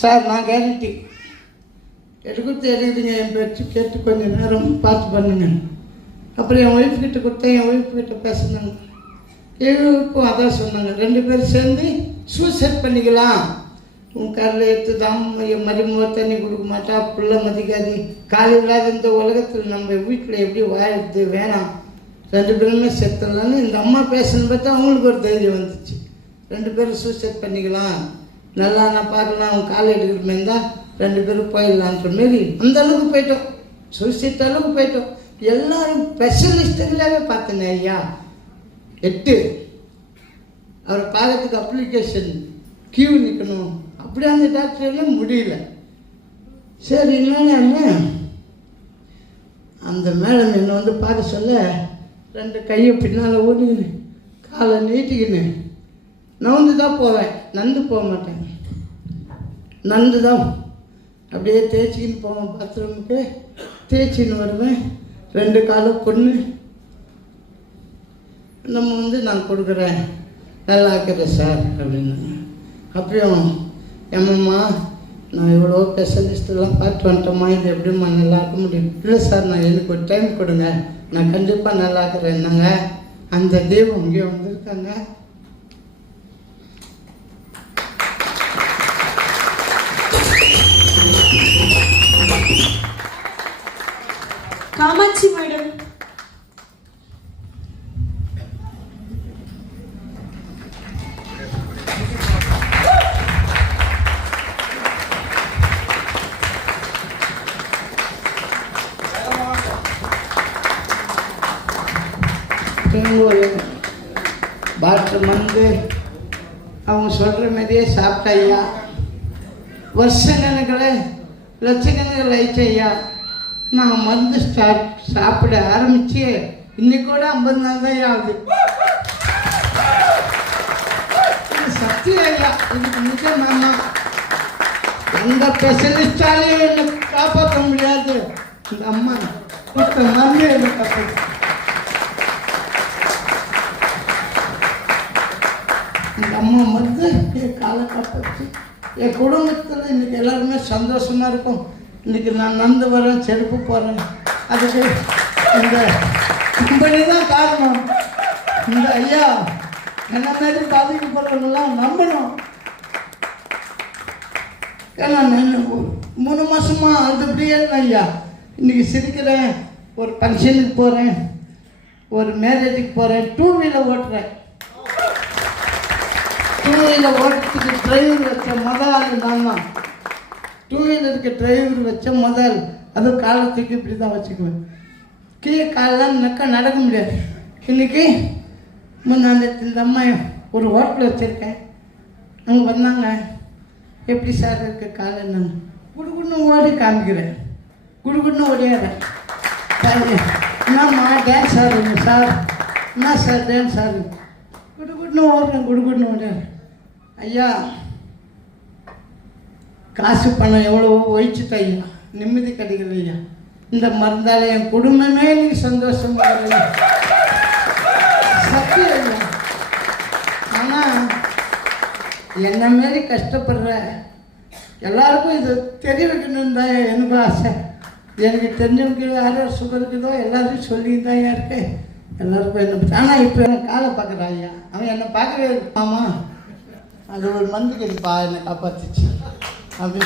Sir நான் guarantee எடுக்குதுங்க, என் பேச்சு கேட்டு கொஞ்சம் நேரம் பார்த்து பண்ணுங்க. அப்புறம் என் ஒய்ஃப் கிட்ட கொடுத்தேன், என் ஒய்ஃப் கிட்ட பேசினாங்க. இவருக்கும் அதான் சொன்னாங்க, 2 பேரும் சேர்ந்து சூசைட் பண்ணிக்கலாம். உன் கரில் எடுத்து தான் மருமக தண்ணி கொடுக்க மாட்டா, பிள்ளை மதிக்காது, காலை இல்லாத இந்த உலகத்தில் நம்ம வீட்டில் எப்படி வாழுது, வேணாம் 2 பேருமே செத்துடலான்னு இந்த அம்மா பேசணுன்னு பார்த்தா அவங்களுக்கு ஒரு தைரியம் வந்துச்சு. 2 பேரும் சூசைட் பண்ணிக்கலாம், நல்லா நான் பார்க்கலாம், அவங்க காலை எடுக்கிற மாதிரி தான் 2 பேரும் போயிடலான்ற மாரி அந்த அளவுக்கு போயிட்டோம், சூசைட் அளவுக்கு போயிட்டோம். எல்லாரும் ஸ்பெஷலிஸ்ட்டுங்களாவே பார்த்தேன் ஐயா. 8 அவரை பார்க்கறதுக்கு அப்ளிகேஷன் கியூ நிற்கணும், அப்படியே அந்த டாக்டர்லாம் முடியல. சரி என்னென்ன அந்த மேடம் என்னை வந்து பார்க்க சொல்ல 2 கையை பின்னால் ஓடிக்கின்னு காலை நீட்டிக்கின்னு நவுந்து தான் போவேன், நந்து போக மாட்டேன், நந்து தான் அப்படியே தேய்ச்சிக்கின்னு போவேன். பாத்ரூமுக்கு தேய்ச்சின்னு வருவேன், 2 காலும் பொண்ணு நம்ம வந்து நான் கொடுக்குறேன், நல்லா இருக்கிறேன் சார் அப்படின்னு. அப்பயும் ஏம்மா நான் இவ்வளோ ஸ்பெஷலிஸ்டெல்லாம் பார்த்து வந்துட்டோம்மா, இது எப்படிம்மா நல்லா இருக்க முடியும்? இல்லை சார், நான் எனக்கு ஒரு டைம் கொடுங்க, நான் கண்டிப்பாக நல்லா இருக்கிறேன்னாங்க. அந்த தெய்வம் இங்கே வந்திருக்காங்க. காமாட்சி மேடம், டாக்டர் வந்து அவங்க சொல்கிற மாதிரியே சாப்பிட்ட ஐயா. வருஷக்கணக்கில் லட்சக்கணக்கில் ஆயிடுச்சு ஐயா. நான் மருந்து சாப்பிட ஆரம்பித்து இன்னைக்கு கூட 50 நாள் தான் ஆகுது. சத்தியம் ஐயா, இதுக்கு நிஜமாமா எந்த ஸ்பெஷலிஸ்டாலையும் என்னை காப்பாற்ற முடியாது. இந்த அம்மா கொடுத்த மருந்து என்னை காப்பாற்ற. இந்த அம்மா வந்து என் காலை காப்பாற்றி என் குடும்பத்தில் இன்றைக்கி எல்லாருமே சந்தோஷமாக இருக்கும். இன்றைக்கி நான் நடந்து வரேன், செருப்பு போகிறேன், அதுக்கு இந்த கம்பெனி தான் காரணம். இந்த ஐயா என்ன மாதிரி பாதிக்கப்படுறவங்களாம் நம்பணும். ஏன்னா நான் 3 மாதமாக அதுபடியே ஐயா இன்றைக்கி சிரிக்கிறேன். ஒரு ஃபங்க்ஷனுக்கு போகிறேன், ஒரு மேரேஜுக்கு போகிறேன், 2 வீலர் ஓட்டுறேன். 2 வீலர் ஓட்டுறதுக்கு டிரைவர் வச்ச முதல் ஆள் நான் தான். 2 வீலருக்கு டிரைவர் வச்ச முதல், அதுவும் காலத்துக்கு இப்படி தான் வச்சுக்குவேன். கீழே காலெலாம் நடக்க முடியாது. இன்றைக்கி முன்னாடி இந்த அம்மா ஒரு ஹோட்டல் வச்சுருக்கேன், அங்கே வந்தாங்க. எப்படி சார் இருக்க காலை? நான் குடுகுன்னு ஓடி காமிக்கிறேன், குடுகுன்னு ஓடியாரேன். என்னம்மா டான்ஸ் ஆடுங்க சார்? என்ன சார் டான்ஸ் ஆடுங்க? குடுகுன்னு ஓடுறேன், குடுகுன்னு ஓடுறேன். ஐயா காசு பணம் எவ்வளவோ ஒழிச்சுட்ட ஐயா, நிம்மதி கிடைக்கல ஐயா. இந்த மருந்தால் என் குடும்பமே இன்னைக்கு சந்தோஷமாக இல்லை. சத்தியம் ஐயா. ஆனால் என்ன மாரி கஷ்டப்படுற எல்லாருக்கும் இது தெரிய வைக்கணுன்னு தான் எனக்கு ஆசை. எனக்கு தெரிஞ்சவங்க யாரும் சுகர் இருக்குதோ எல்லாரும் சொல்லியிருந்தான் இருக்கு எல்லாருக்கும் என்ன. ஆனால் இப்போ எனக்கு காலை பார்க்குறான் ஐயா, அவன் என்னை பார்க்கவே மாமா அது ஒரு மருந்து கிடைப்பா என்னை காப்பாற்றிச்சு அப்படின்னு.